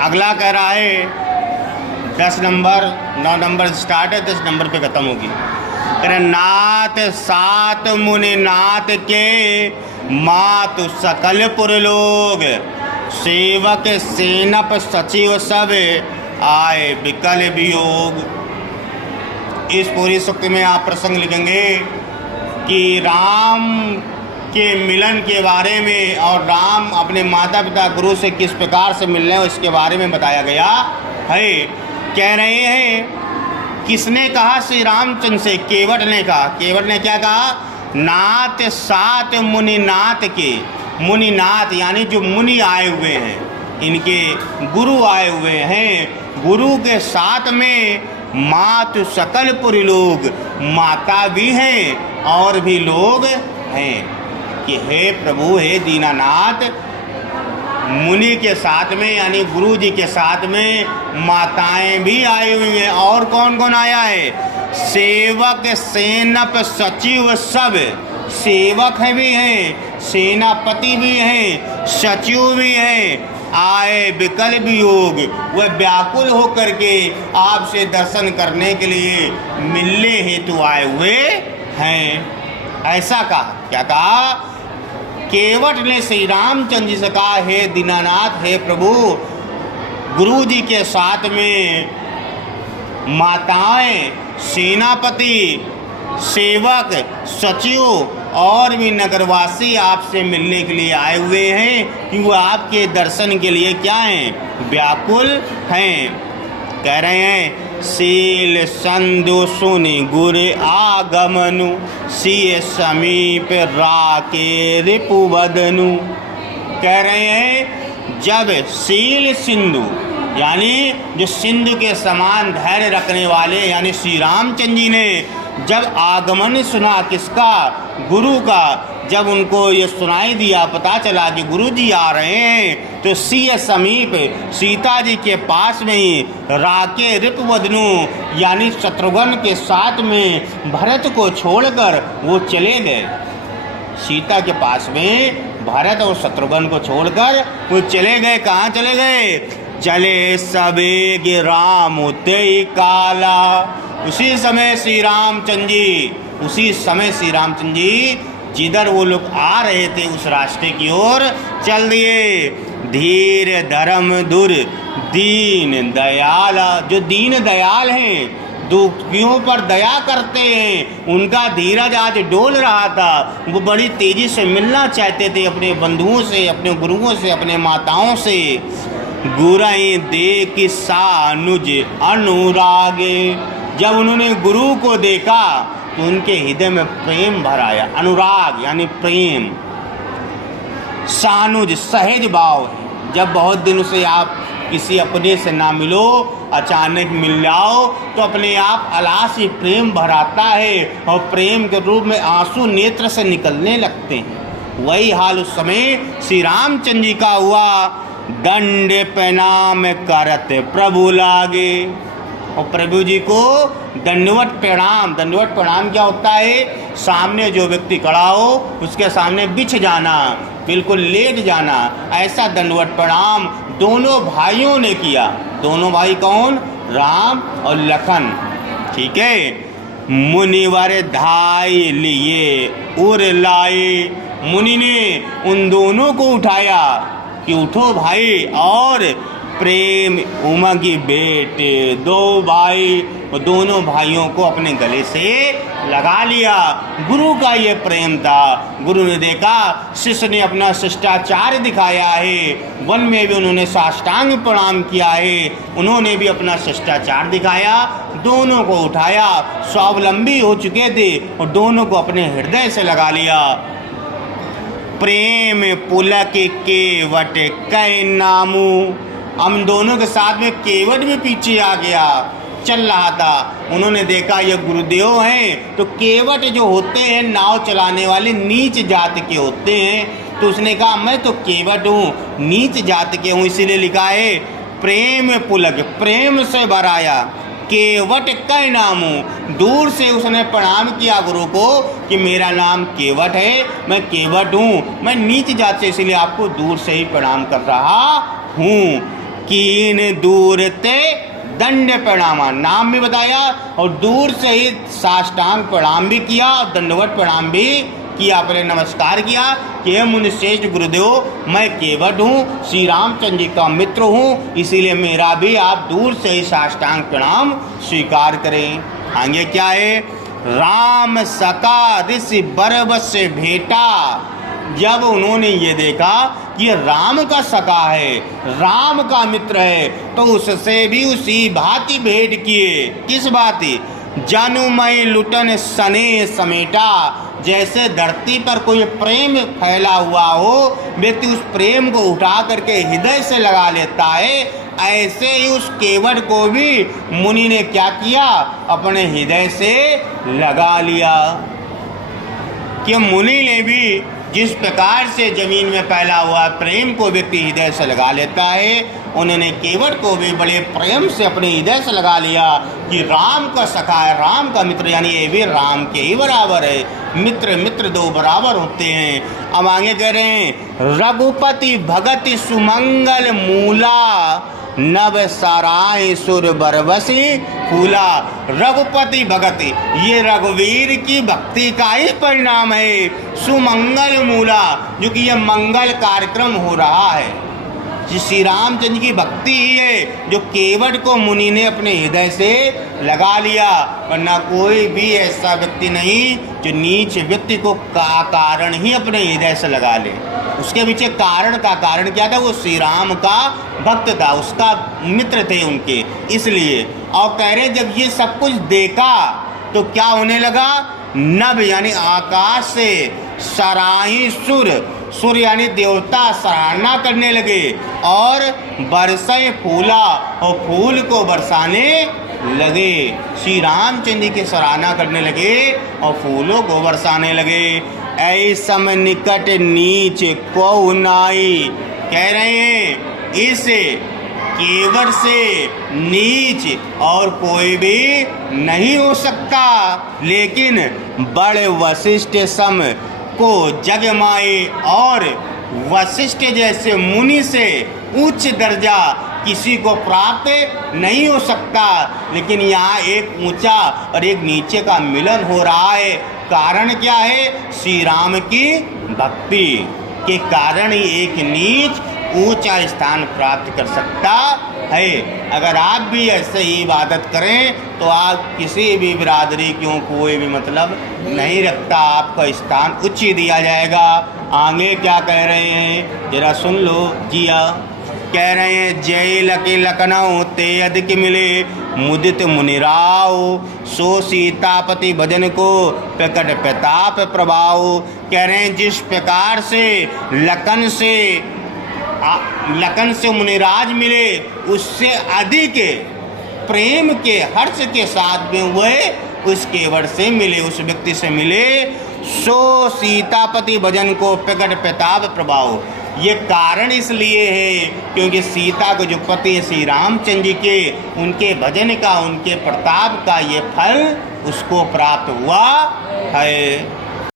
अगला कह रहा है 10 नंबर, 9 नंबर स्टार्ट है, 10 नंबर पे ख़त्म होगी। कह रहे नाथ सात मुनि नाथ के मातु सकल पुरलोग, सेवक सेनप सचिव सब आए विकल वियोग। इस पूरी सूक्त में आप प्रसंग लिखेंगे कि राम के मिलन के बारे में और राम अपने माता पिता गुरु से किस प्रकार से मिल रहे हैं इसके बारे में बताया गया है। कह रहे हैं किसने कहा? श्री रामचंद्र से केवट ने कहा। केवट ने क्या कहा? नाथ सात मुनिनाथ के, मुनिनाथ यानी जो मुनि आए हुए हैं, इनके गुरु आए हुए हैं, गुरु के साथ में मातु सकल पुरी लोग, माता भी हैं और भी लोग हैं कि हे प्रभु, हे दीनानाथ, मुनि के साथ में यानी गुरु जी के साथ में माताएं भी आई हुई हैं। और कौन कौन आया है? सेवक सेनप सचिव सब, सेवक हैं भी हैं, सेनापति भी हैं, सचिव भी हैं, आए विकल वियोग, वह व्याकुल होकर के आपसे दर्शन करने के लिए मिलने हेतु आए हुए हैं। ऐसा कहा। क्या कहा? केवट ने श्री रामचंद्र जी से कहा, हे दीनानाथ, हे प्रभु, गुरु जी के साथ में माताएं, सेनापति, सेवक, सचिव और भी नगरवासी आपसे मिलने के लिए आए हुए हैं कि वो आपके दर्शन के लिए क्या हैं? व्याकुल हैं। कह रहे हैं सील संधु सुनि गुर आगमनु, सिय समीप राके रिपुवदनु। कह रहे हैं जब सील सिंधु यानी जो सिंधु के समान धैर्य रखने वाले यानी श्री रामचंद्र जी ने जब आगमन सुना किसका? गुरु का, जब उनको ये सुनाई दिया, पता चला कि गुरु जी आ रहे हैं, तो सिय समीप सीता जी के पास में ही राके रिपुवदनु यानी शत्रुघ्न के साथ में भरत को छोड़कर वो चले गए। सीता के पास में भरत और शत्रुघ्न को छोड़कर वो चले गए। कहाँ चले गए? चले सबेग राम तेई काला। उसी समय श्री रामचंद्र जी जिधर वो लोग आ रहे थे उस रास्ते की ओर चल दिए। धीर धर्म दुर दीन दयाला, जो दीन दयाल हैं, दुखियों पर दया करते हैं, उनका धीरज आज डोल रहा था। वो बड़ी तेजी से मिलना चाहते थे अपने बंधुओं से, अपने गुरुओं से, अपने माताओं से। गुरई देख सानुज अनुरागे, जब उन्होंने गुरु को देखा तो उनके हृदय में प्रेम भर आया। अनुराग यानी प्रेम, सानुज सहज भाव है। जब बहुत दिनों से आप किसी अपने से ना मिलो, अचानक मिल जाओ तो अपने आप अलासी प्रेम भर आता है और प्रेम के रूप में आंसू नेत्र से निकलने लगते हैं। वही हाल उस समय श्री रामचंद्र जी का हुआ। दंड प्रणाम करत प्रभु लागे, और प्रभु जी को दंडवत प्रणाम। दंडवत प्रणाम क्या होता है? सामने जो व्यक्ति खड़ा हो उसके सामने बिछ जाना, बिल्कुल लेट जाना। ऐसा दंडवत प्रणाम दोनों भाइयों ने किया। दोनों भाई कौन? राम और लखन। ठीक है। मुनिवर धाई लिए उर लाए, मुनि ने उन दोनों को उठाया कि उठो भाई, और प्रेम उमगी बेटे दो भाई, दोनों भाइयों को अपने गले से लगा लिया। गुरु का ये प्रेम था। गुरु ने देखा शिष्य ने अपना शिष्टाचार दिखाया है, वन में भी उन्होंने साष्टांग प्रणाम किया है, उन्होंने भी अपना शिष्टाचार दिखाया। दोनों को उठाया, स्वावलंबी हो चुके थे और दोनों को अपने हृदय से लगा लिया। प्रेम पुलक केवट कै नामू, हम दोनों के साथ में केवट भी पीछे आ गया, चल रहा था। उन्होंने देखा ये गुरुदेव हैं, तो केवट जो होते हैं नाव चलाने वाले नीच जात के होते हैं, तो उसने कहा मैं तो केवट हूँ, नीच जात के हूँ, इसीलिए लिखा है प्रेम पुलक, प्रेम से भराया। केवट कै नामू, दूर से उसने प्रणाम किया गुरु को कि मेरा नाम केवट है, मैं केवट हूँ, मैं नीच जात से इसलिए आपको दूर से ही प्रणाम कर रहा हूँ। कीन दूर ते दंड प्रणामा, नाम भी बताया और दूर से ही साष्टांग प्रणाम भी किया और दंडवत प्रणाम भी किया, पहले नमस्कार किया कि हे मुनिश्रेष्ठ गुरुदेव, मैं केवट हूँ, श्री रामचंद्र जी का मित्र हूँ, इसीलिए मेरा भी आप दूर से ही साष्टांग प्रणाम स्वीकार करें। आगे क्या है, राम सका ऋषि बरबस से भेटा। जब उन्होंने ये देखा कि राम का सखा है, राम का मित्र है, तो उससे भी उसी भांति भेंट किए। किस भांति, जनुमय लुटन सने समेटा। जैसे धरती पर कोई प्रेम फैला हुआ हो, व्यक्ति उस प्रेम को उठा करके हृदय से लगा लेता है, ऐसे ही उस केवट को भी मुनि ने क्या किया, अपने हृदय से लगा लिया। कि मुनि ने भी जिस प्रकार से जमीन में फैला हुआ प्रेम को व्यक्ति हृदय से लगा लेता है, उन्होंने केवट को भी बड़े प्रेम से अपने हृदय से लगा लिया कि राम का सखा है, राम का मित्र, यानी ये भी राम के ही बराबर है। मित्र मित्र दो बराबर होते हैं। अब आगे कह रहे हैं, रघुपति भगति सुमंगल मूला, नव सराय सुर बरबसी फूला। रघुपति भगति, ये रघुवीर की भक्ति का ही परिणाम है। सुमंगल मूला, जो कि यह मंगल कार्यक्रम हो रहा है, श्री रामचंद्र की भक्ति ही है जो केवट को मुनि ने अपने हृदय से लगा लिया। वरना कोई भी ऐसा व्यक्ति नहीं जो नीच व्यक्ति को कारण ही अपने हृदय से लगा ले। उसके पीछे कारण क्या था, वो श्री राम का भक्त था, उसका मित्र थे उनके, इसलिए। और कह रहे जब ये सब कुछ देखा तो क्या होने लगा, नभ यानी आकाश से, सराही सुर, सुर यानी देवता सराहना करने लगे, और बरसे फूला, और फूल को बरसाने लगे। श्री रामचंद्र की सराहना करने लगे और फूलों को बरसाने लगे। ऐसम निकट नीच को नाई, कह रहे हैं इस केवट से नीच और कोई भी नहीं हो सकता। लेकिन बड़े वशिष्ठ सम को जग माए, और वशिष्ठ जैसे मुनि से उच्च दर्जा किसी को प्राप्त नहीं हो सकता। लेकिन यहाँ एक ऊंचा और एक नीचे का मिलन हो रहा है। कारण क्या है, श्री राम की भक्ति के कारण ही एक नीच ऊंचा स्थान प्राप्त कर सकता है। अगर आप भी ऐसे ही इबादत करें तो आप किसी भी बिरादरी क्यों कोई भी मतलब नहीं रखता, आपका स्थान उच्च ही दिया जाएगा। आगे क्या कह रहे हैं जरा सुन लो जिया। कह रहे हैं, जय लके लखनऊ ते अधिक मिले, मुदित मुनिराव, सो सीतापति भजन को प्रकट प्रताप प्रभाव। कह रहे हैं जिस प्रकार से लखन से मुनिराज मिले, उससे अधिक प्रेम के हर्ष के साथ में वह उस केवट से मिले, उस व्यक्ति से मिले। सो सीतापति भजन को प्रकट प्रताप प्रभाव। ये कारण इसलिए है क्योंकि सीता को जो पति है श्री रामचंद्र जी के, उनके भजन का, उनके प्रताप का ये फल उसको प्राप्त हुआ है।